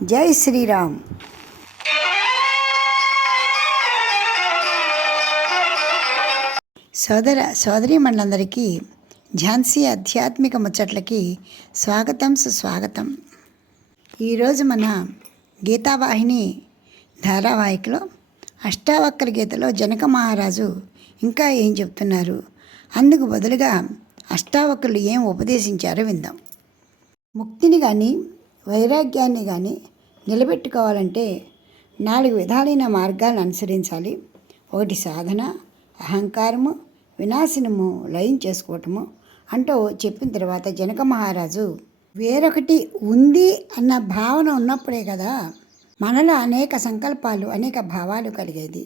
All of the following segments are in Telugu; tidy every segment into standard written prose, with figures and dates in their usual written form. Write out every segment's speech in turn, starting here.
జై శ్రీరామ్. సోదరీమణులందరికీ ఝాన్సీ ఆధ్యాత్మిక ముచ్చట్లకి స్వాగతం, సుస్వాగతం. ఈరోజు మన గీతావాహిని ధారావాహికలో అష్టావక్ర గీతలో జనక మహారాజు ఇంకా ఏం చెప్తున్నారు, అందుకు బదులుగా అష్టావక్రులు ఏం ఉపదేశించారో విందాం. ముక్తిని కానీ వైరాగ్యాన్ని కానీ నిలబెట్టుకోవాలంటే 4 విధాలైన మార్గాలను అనుసరించాలి. ఒకటి సాధన, అహంకారము, వినాశనము, లయం చేసుకోవటము అంటూ చెప్పిన తర్వాత జనక మహారాజు వేరొకటి ఉంది అన్న భావన ఉన్నప్పుడే కదా మనలో అనేక సంకల్పాలు, అనేక భావాలు కలిగేది.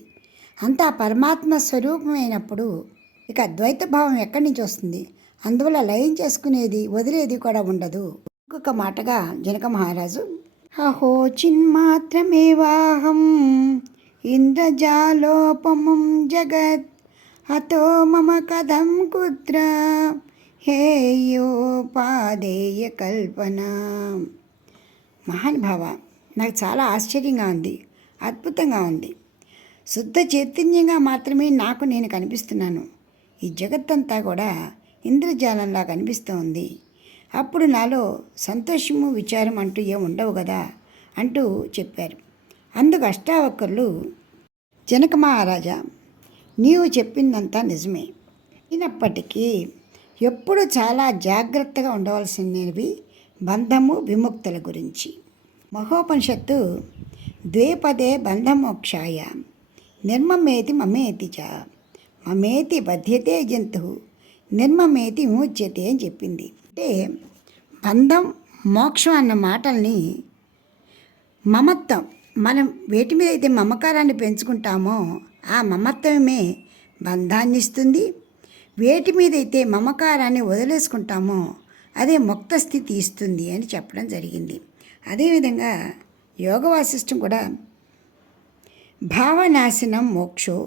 అంతా పరమాత్మ స్వరూపమైనప్పుడు ఇక ద్వైత భావం ఎక్కడి నుంచి వస్తుంది? అందువల్ల లయం చేసుకునేది, వదిలేది కూడా ఉండదు. ఇంకొక మాటగా జనక మహారాజు అహో చిన్మాత్రమేవాహం ఇంద్రజాలోపమం జగత్ అతో మమ కథం కుత్ర హేయోపాదేయ కల్పన. మహానుభావ, నాకు చాలా ఆశ్చర్యంగా ఉంది, అద్భుతంగా ఉంది. శుద్ధ చైతన్యంగా మాత్రమే నాకు నేను కనిపిస్తున్నాను. ఈ జగత్తంతా కూడా ఇంద్రజాలంలా కనిపిస్తోంది. అప్పుడు నాలో సంతోషము, విచారం అంటూ ఏమి ఉండవు కదా అంటూ చెప్పారు. అందుకు అష్టావక్రులు, జనక మహారాజా, నీవు చెప్పిందంతా నిజమే. అయినప్పటికీ ఎప్పుడు చాలా జాగ్రత్తగా ఉండవలసినవి బంధము, విముక్తుల గురించి. మహోపనిషత్తు ద్వేపదే బంధమోక్షాయ నిర్మమేతి మమేతి చ మమేతి బధ్యతే జంతు నిర్మమేతి విముచ్యతే అని చెప్పింది. అంటే బంధం, మోక్షం అన్న మాటల్ని మమత్వం, మనం వేటి మీద అయితే మమకారాన్ని పెంచుకుంటామో ఆ మమత్వమే బంధాన్ని ఇస్తుంది. వేటి మీద అయితే మమకారాన్ని వదిలేసుకుంటామో అదే ముక్త స్థితి ఇస్తుంది అని చెప్పడం జరిగింది. అదేవిధంగా యోగ వాసిష్టం కూడా భావనాశనం మోక్షో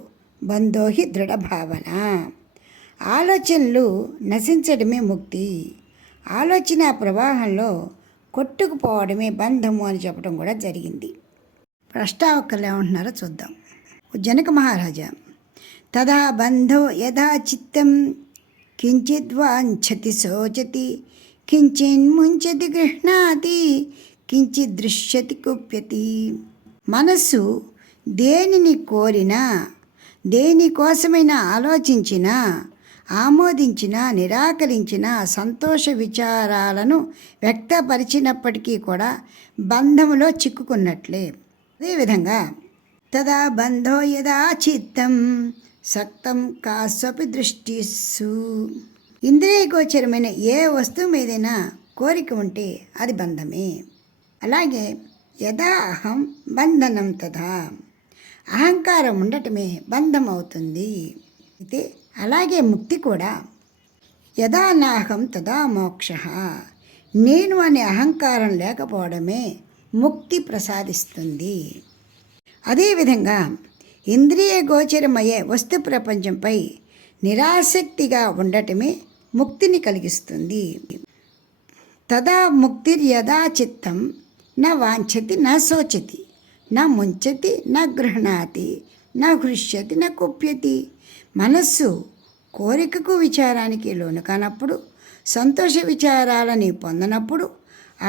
బంధోహి దృఢ భావన. ఆలోచనలు నశించడమే ముక్తి, ఆలోచన ప్రవాహంలో కొట్టుకుపోవడమే బంధము అని చెప్పడం కూడా జరిగింది. అష్టావక్రులు ఏమంటున్నారో చూద్దాం. జనక మహారాజా, తదా బంధో యథా చిత్తం కించిద్వాంఛతి శోచతి కించిన్ముంచతి గృహ్ణాతి కించిద్ దృశ్యతి కుప్యతి. మనస్సు దేనిని కోరినా, దేనికోసమైనా ఆలోచించినా, ఆమోదించిన, నిరాకరించిన సంతోష విచారాలను వ్యక్తపరిచినప్పటికీ కూడా బంధములో చిక్కుకున్నట్లే. అదేవిధంగా తదా బంధో యదా చిత్తం సక్తం కాస్వపి దృష్టిస్సు. ఇంద్రియగోచరమైన ఏ వస్తువు మీదైనా కోరిక ఉంటే అది బంధమే. అలాగే యదా అహం బంధనం తదా, అహంకారం ఉండటమే బంధం అవుతుంది. అయితే అలాగే ముక్తి కూడా యదా నాహం తదా మోక్ష, నేను అనే అహంకారం లేకపోవడమే ముక్తి ప్రసాదిస్తుంది. అదేవిధంగా ఇంద్రియ గోచరమయ్యే వస్తు ప్రపంచంపై నిరాసక్తిగా ఉండటమే ముక్తిని కలిగిస్తుంది. తదా ముక్తిర్యదా చిత్తం న వాంఛతి న శోచతి న ముంచతి న గృహణాతి న హృష్యతి న కుప్యతి. మనస్సు కోరికకు, విచారానికి లోను కానప్పుడు, సంతోష విచారాలని పొందనప్పుడు,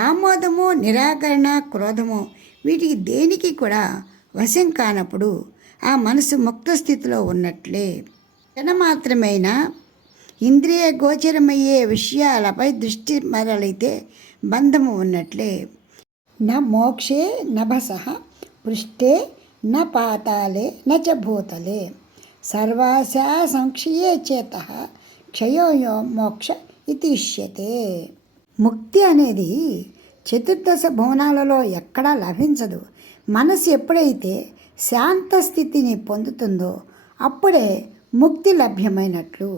ఆమోదము, నిరాకరణ, క్రోధము వీటికి దేనికి కూడా వశం కానప్పుడు ఆ మనసు ముక్త స్థితిలో ఉన్నట్లే. మాత్రమైన ఇంద్రియ గోచరమయ్యే విషయాలపై దృష్టి మరలితే బంధము ఉన్నట్లే. న మోక్షే నభసః పృష్ఠే న పాతాళే న చ భూతలే సర్వాశా సంక్షయే చేతః క్షయోయో మోక్ష ఇతిష్యతే. ముక్తి అనేది చతుర్దశ భువనాలలో ఎక్కడా లభించదు. మనసు ఎప్పుడైతే శాంత స్థితిని పొందుతుందో అప్పుడే ముక్తి లభ్యమైనట్లు.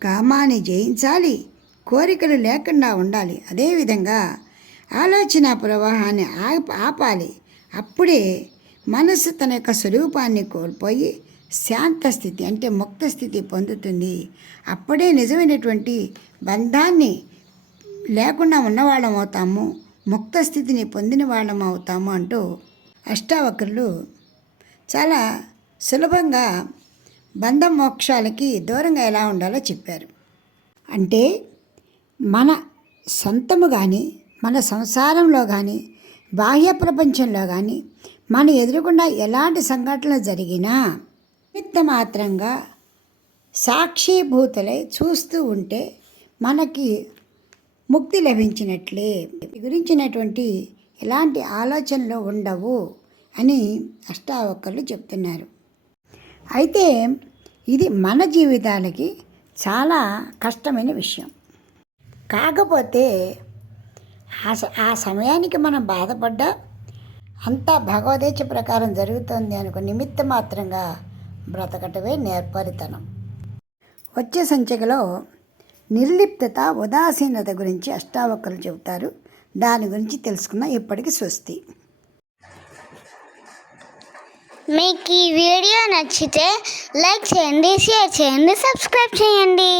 కామాన్ని జయించాలి, కోరికలు లేకుండా ఉండాలి. అదేవిధంగా ఆలోచన ప్రవాహాన్ని ఆపాలి. అప్పుడే మనసు తన యొక్క స్వరూపాన్ని కోల్పోయి శాంత స్థితి అంటే ముక్త స్థితి పొందుతుంది. అప్పుడే నిజమైనటువంటి బంధాన్ని లేకుండా ఉన్నవాళ్ళం అవుతాము, ముక్త స్థితిని పొందిన వాళ్ళం అవుతాము అంటూ అష్టావక్రులు చాలా సులభంగా బంధ మోక్షాలకి దూరంగా ఎలా ఉండాలో చెప్పారు. అంటే మన సొంతము కానీ, మన సంసారంలో కానీ, బాహ్య ప్రపంచంలో కానీ మన ఎదురుగుండా ఎలాంటి సంఘటనలు జరిగినా నిమిత్త మాత్రంగా సాక్షిభూతులై చూస్తూ ఉంటే మనకి ముక్తి లభించినట్లే. గురించినటువంటి ఎలాంటి ఆలోచనలు ఉండవు అని అష్టావక్రులు చెప్తున్నారు. అయితే ఇది మన జీవితాలకి చాలా కష్టమైన విషయం. కాకపోతే ఆ సమయానికి మనం బాధపడ్డా అంతా భగవదేచ్ఛ ప్రకారం జరుగుతుంది అనుకో నిమిత్త మాత్రంగా బ్రతకటమే నేర్పరితనం. వచ్చే సంచికలో నిర్లిప్తత, ఉదాసీనత గురించి అష్టావక్రులు చెబుతారు. దాని గురించి తెలుసుకున్న ఇప్పటికి స్వస్తి. మీకు ఈ వీడియో నచ్చితే లైక్ చేయండి, షేర్ చేయండి, సబ్స్క్రైబ్ చేయండి.